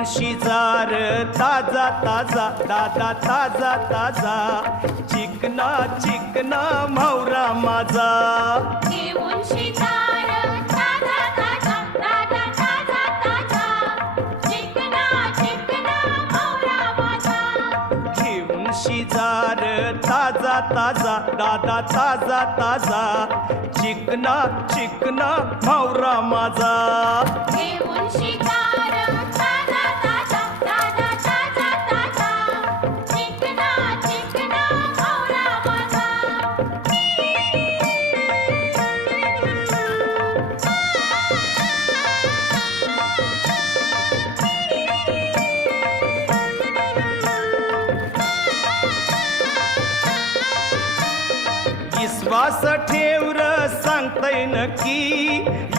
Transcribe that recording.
घेऊन शिजार ताजा ताजा दादा ताजा ताजा चिकना चिकना म्हावरा माझा घेऊन शिकार ताजा ताजा दादा ताजा ताजा चिकना चिकना म्हावरा माझा घेऊन शिजार ताजा ताजा दादा ताजा ताजा चिकना चिकना म्हावरा माझा घेऊन शिकार ताजा ताजा दादा ताजा ताजा चिकना चिकना म्हावरा माझा विश्वास ठेव र सांगतय नक्की